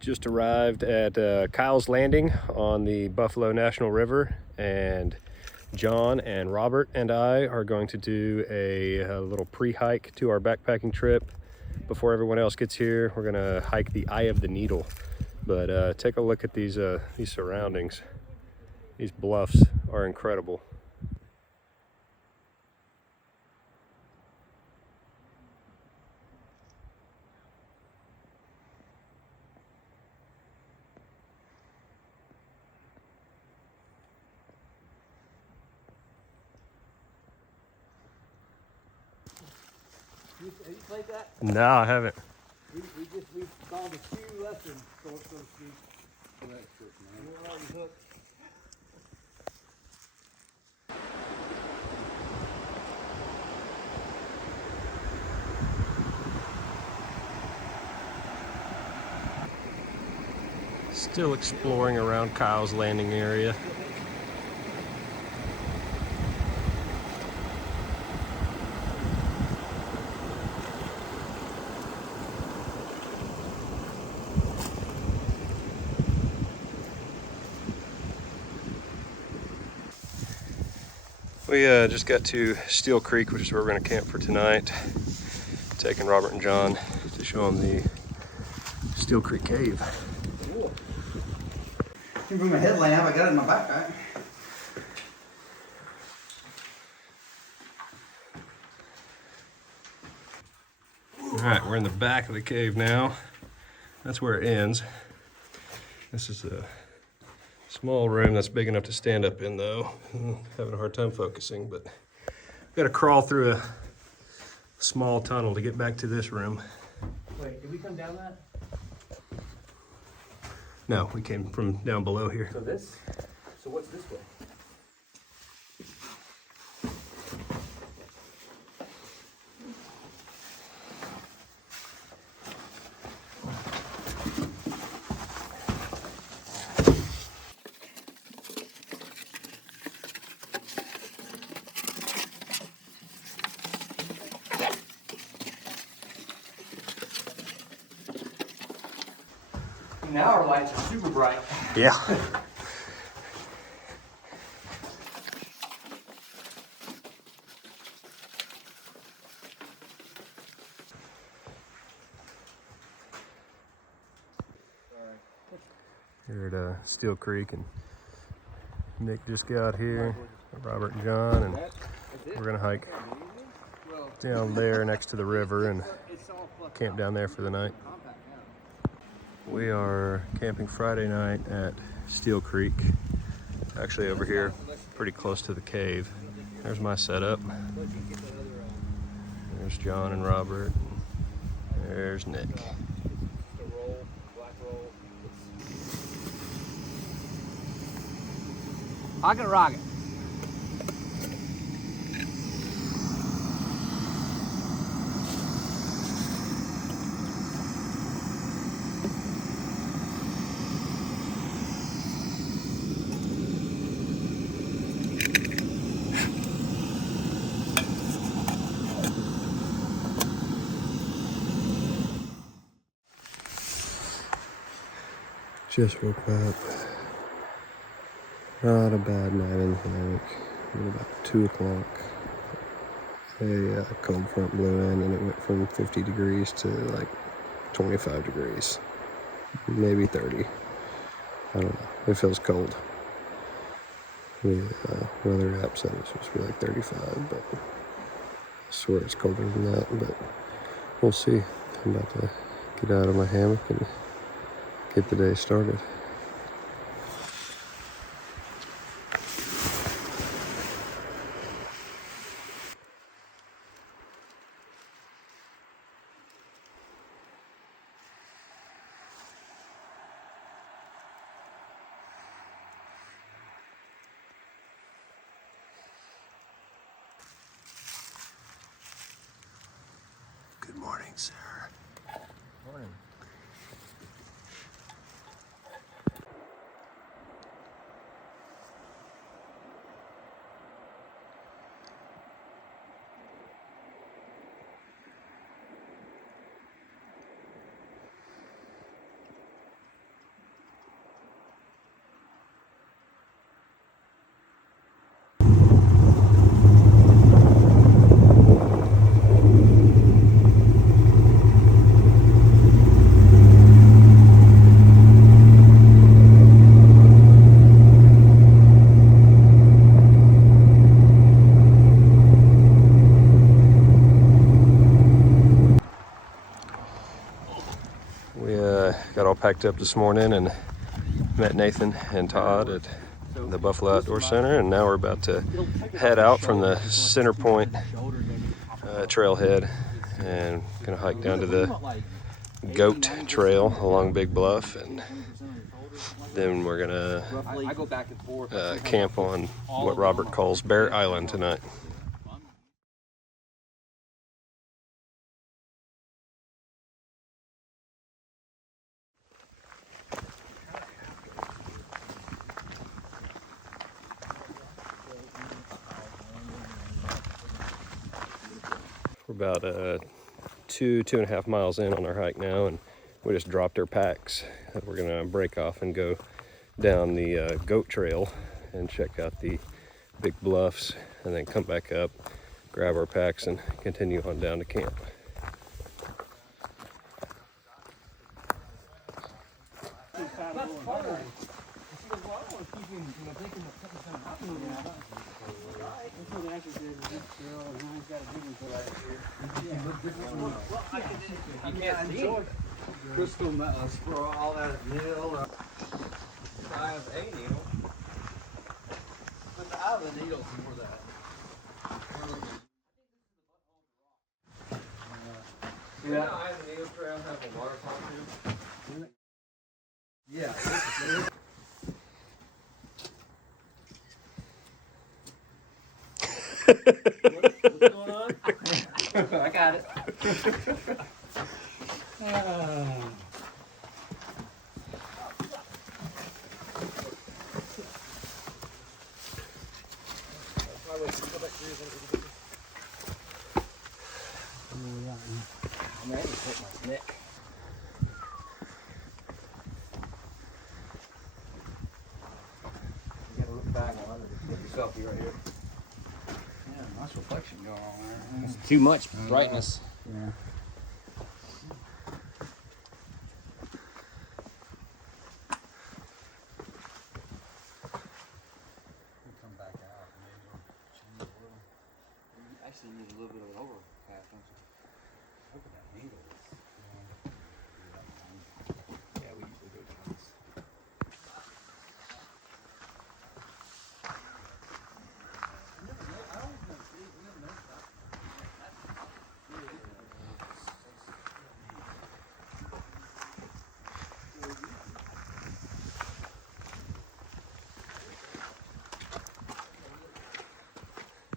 Just arrived at Kyle's Landing on the Buffalo National River, and John and Robert and I are going to do a little pre-hike to our backpacking trip. Before everyone else gets here, we're gonna hike the Eye of the Needle. But take a look at these surroundings. These bluffs are incredible. Have you played that? No, I haven't. We've gone a few lessons, so to speak. Well, that's good, man. We're already hooked. Still exploring around Kyle's Landing area. We just got to Steele Creek, which is where we're going to camp for tonight. Taking Robert and John to show them the Steele Creek Cave. Cool. Can bring my headlamp. I got it in my backpack. All right, we're in the back of the cave now. That's where it ends. This is a small room that's big enough to stand up in, though. Having a hard time focusing, but we've got to crawl through a small tunnel to get back to this room. Wait, did we come down that? No, we came from down below here. So this? So what's this way? Now our lights are super bright. Yeah. Here at Steele Creek, and Nick just got here, Robert and John, and we're gonna hike down there next to the river and camp down there for the night. We are camping Friday night at Steele Creek, actually over here, pretty close to the cave. There's my setup. There's John and Robert. There's Nick. I can rock it. Just woke up. Not a bad night in the hammock. About 2 o'clock. A cold front blew in and it went from 50 degrees to like 25 degrees. Maybe 30. I don't know. It feels cold. The weather app said it was supposed to be like 35, but I swear it's colder than that. But we'll see. I'm about to get out of my hammock and get the day started. Good morning, sir. Morning. hiked up this morning and met Nathan and Todd at the Buffalo Outdoor Center, and now we're about to head out from the Centerpoint Trailhead and gonna hike down to the Goat Trail along Big Bluff, and then we're gonna camp on what Robert calls Bear Island tonight. We're about 2.5 miles in on our hike now, and we just dropped our packs. We're gonna break off and go down the Goat Trail and check out the big bluffs, and then come back up, grab our packs, and continue on down to camp. You can't see it. Crystal straw, all that meal. Eye of a needle. But the eye of the needle's more that. Yeah. The eye of the needle trail have a waterfall too? Yeah. What's going on? I got it. I'm ready to hit my neck. You gotta look back on it. Get your selfie right here. Yeah, nice reflection going on there. It's too much brightness. Yeah. Come back out. Maybe it'll change a little. You actually need a little bit of an overpass, don't you? Look at that needle. Yeah, we usually go down this.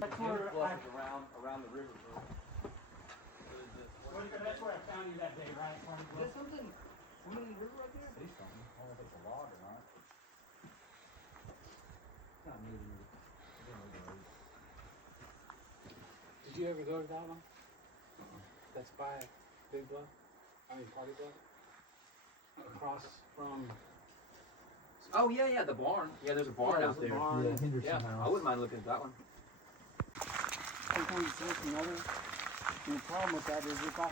That's where around the river. that's where I found you that day, right? Is there something swimming in the river right there? See something. I don't know if it's a log or not. Not moving. Did you ever go to that one? That's by Big Bluff? Party Bluff? Across from... Oh yeah, the barn. Yeah, there's a barn out there. Yeah, Henderson House. I wouldn't mind looking at that one. Sometimes it's just another. And the problem with that is if I...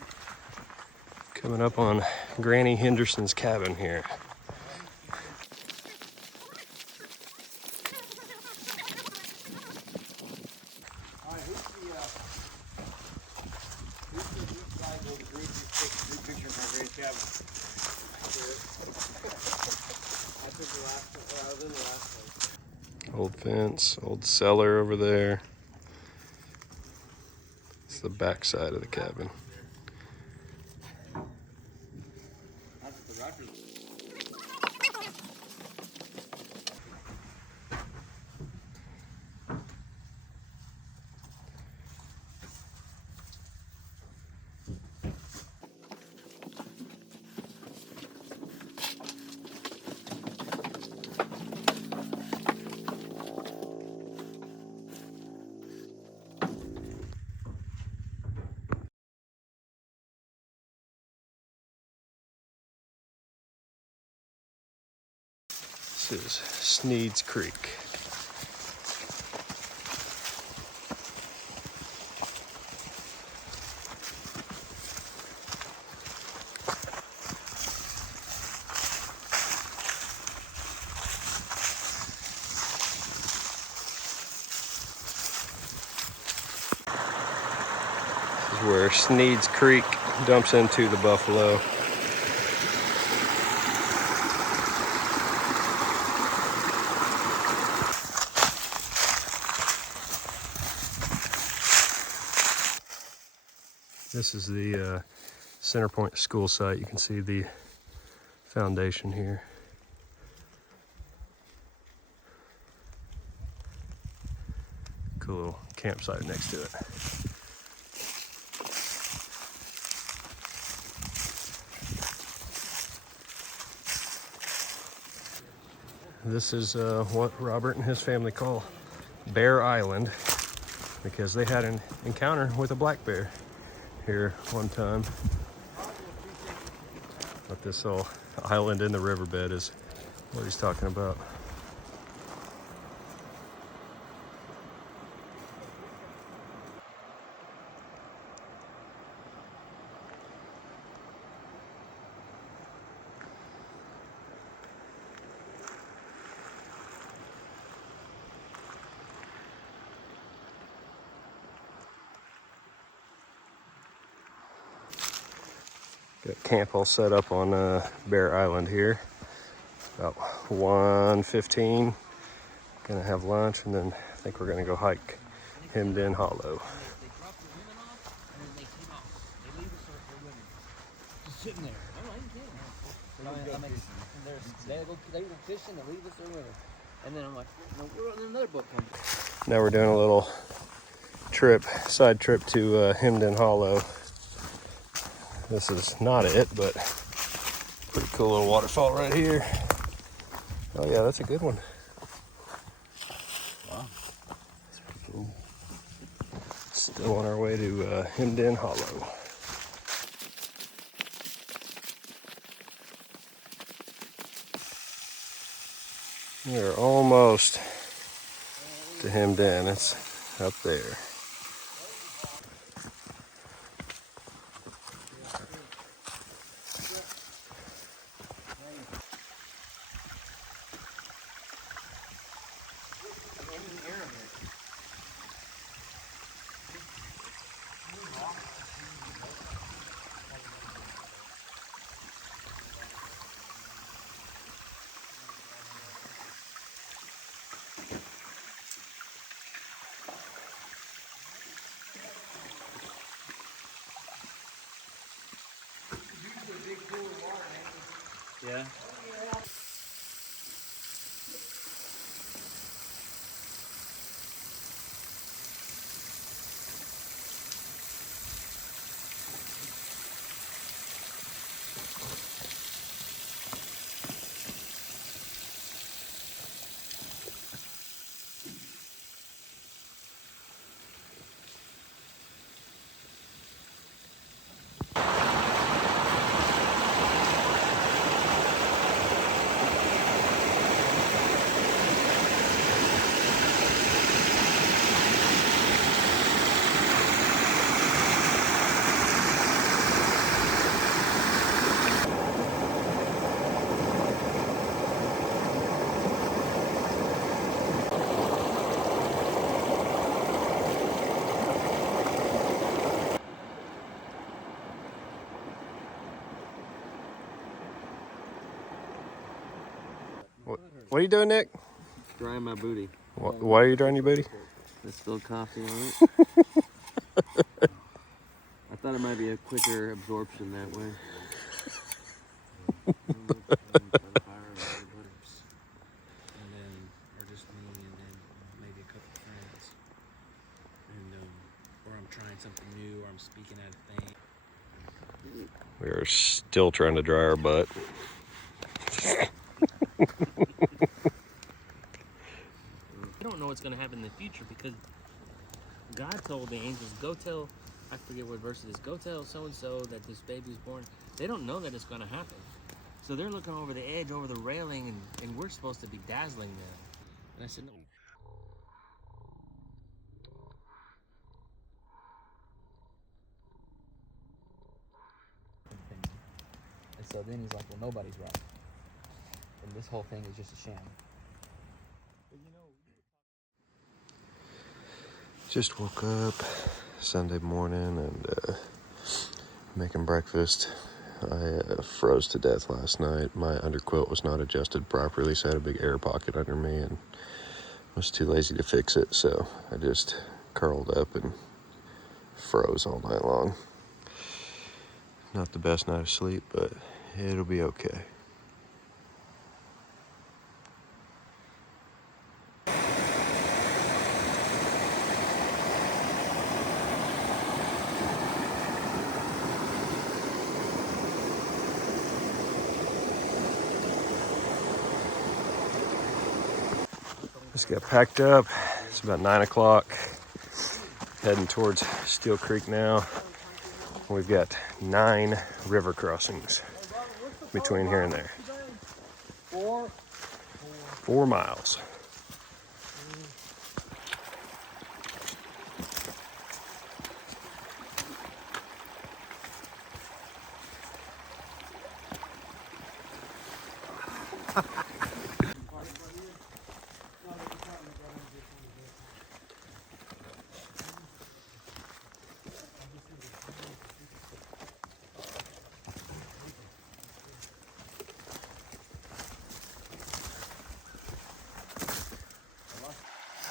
Coming up on Granny Henderson's cabin here. Alright, who's the guy who agreed to take a new picture of my great cabin? I took the last one. I was in the last one. Old fence, old cellar over there. It's the back side of the cabin. That's the Raptors. This is Steele Creek. This is where Sneed's Creek dumps into the Buffalo. This is the Centerpoint school site. You can see the foundation here. Cool little campsite next to it. This is what Robert and his family call Bear Island, because they had an encounter with a black bear here one time. But this whole island in the riverbed is what he's talking about. Got camp all set up on Bear Island here. About 1:15. Gonna have lunch, and then I think we're gonna go hike Hemmed In Hollow. They drop the women off, and then they came out. They leave us for women. Just sitting there. Oh, I didn't they go fishing, they leave us their women. And then I'm like, no, we're on another boat coming. Now we're doing a little side trip to Hemmed In Hollow. This is not it, but pretty cool little waterfall right here. Oh yeah, that's a good one. Wow. That's pretty cool. Still on our way to Hemmed In Hollow. We're almost to Hemmed In. It's up there. Yeah. What are you doing, Nick? Drying my booty. Why are you drying your booty? There's still coffee on it. I thought it might be a quicker absorption that way. And then, or just me, and then maybe a couple friends. And, or I'm trying something new, or I'm speaking at a thing. We are still trying to dry our butt. I don't know what's going to happen in the future, because God told the angels, go tell, I forget what verse it is, go tell so-and-so that this baby was born. They don't know that it's going to happen. So they're looking over the edge, over the railing, and we're supposed to be dazzling them. And I said, no. And so then he's like, well, nobody's right. And this whole thing is just a sham. Just woke up Sunday morning and making breakfast. I froze to death last night. My underquilt was not adjusted properly, so I had a big air pocket under me and was too lazy to fix it, so I just curled up and froze all night long. Not the best night of sleep, but it'll be okay. Just got packed up. It's about 9 o'clock. Heading towards Steele Creek now. We've got 9 river crossings between here and there. 4 miles.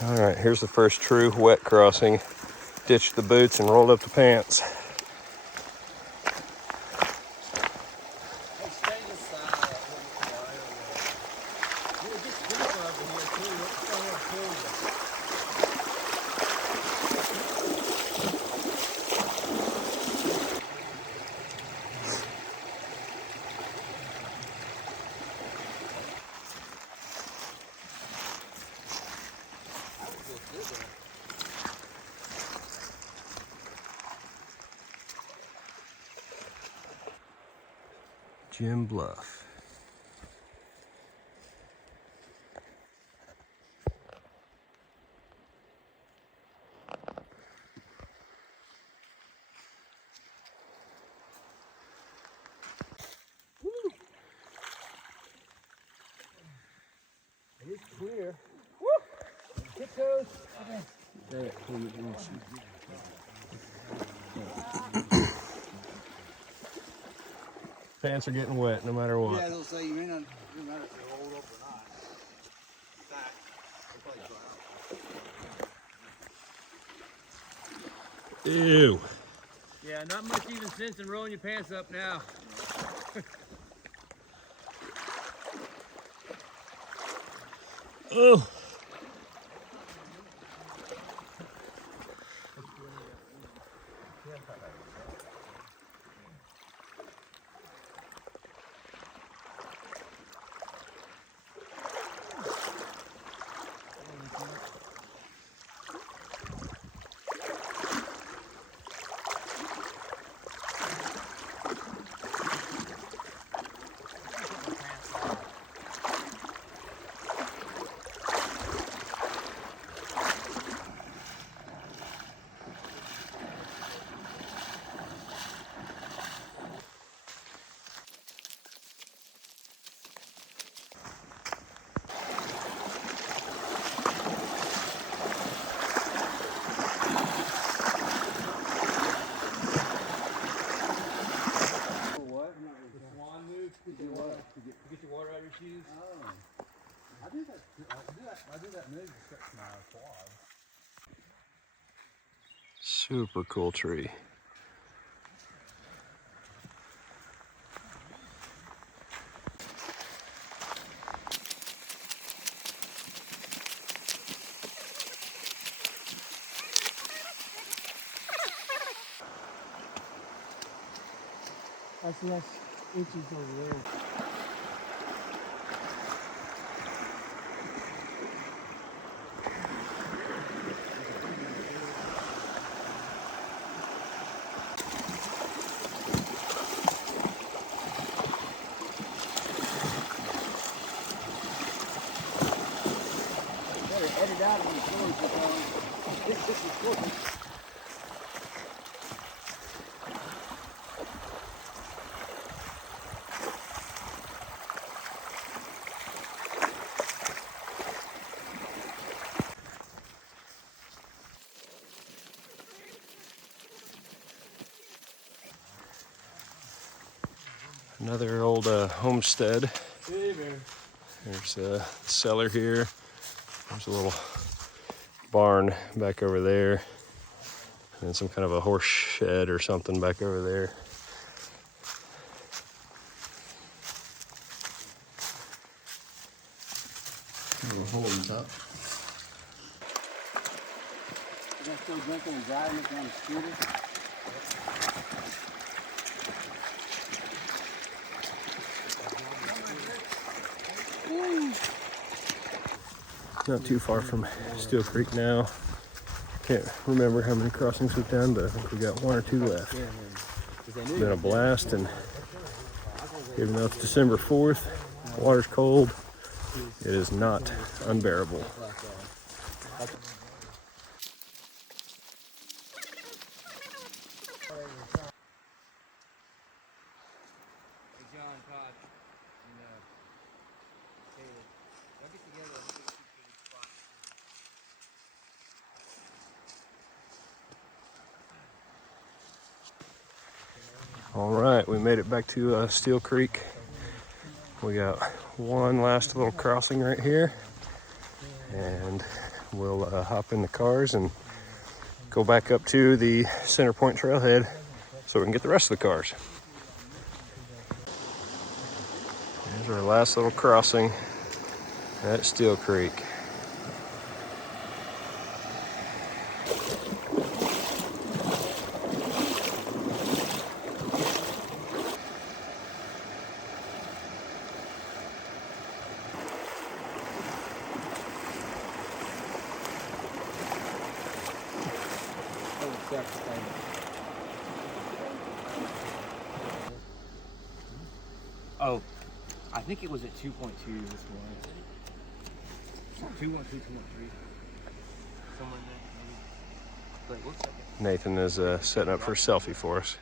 All right, here's the first true wet crossing. Ditched the boots and rolled up the pants. Bluff. It is clear. Woo! Get those. Okay. Pants are getting wet no matter what. Yeah, they'll say you may not matter if they're rolled up or not. In fact, they'll probably dry out. Ew. Yeah, not much even sense in rolling your pants up now. Oh. Get your water out of your shoes. Oh. I do that move to stretch my quads. Super cool tree. I see that's inches over there. Edit out of the stories because this is important. Another old homestead. Hey, man. There's a cellar here. There's a little barn back over there. And some kind of a horse shed or something back over there. driving it on a scooter? Not too far from Steele Creek now. Can't remember how many crossings we've done, but I think we got 1 or 2 left. It's been a blast, and even though it's December 4th, the water's cold, it is not unbearable. All right, we made it back to Steele Creek. We got one last little crossing right here, and we'll hop in the cars and go back up to the Centerpoint Trailhead so we can get the rest of the cars. Here's our last little crossing at Steele Creek. Oh, I think it was at 2.2 this morning. 2.2, 2.3. Somewhere in there, maybe. Wait, 1 second. Nathan is setting up for a selfie for us.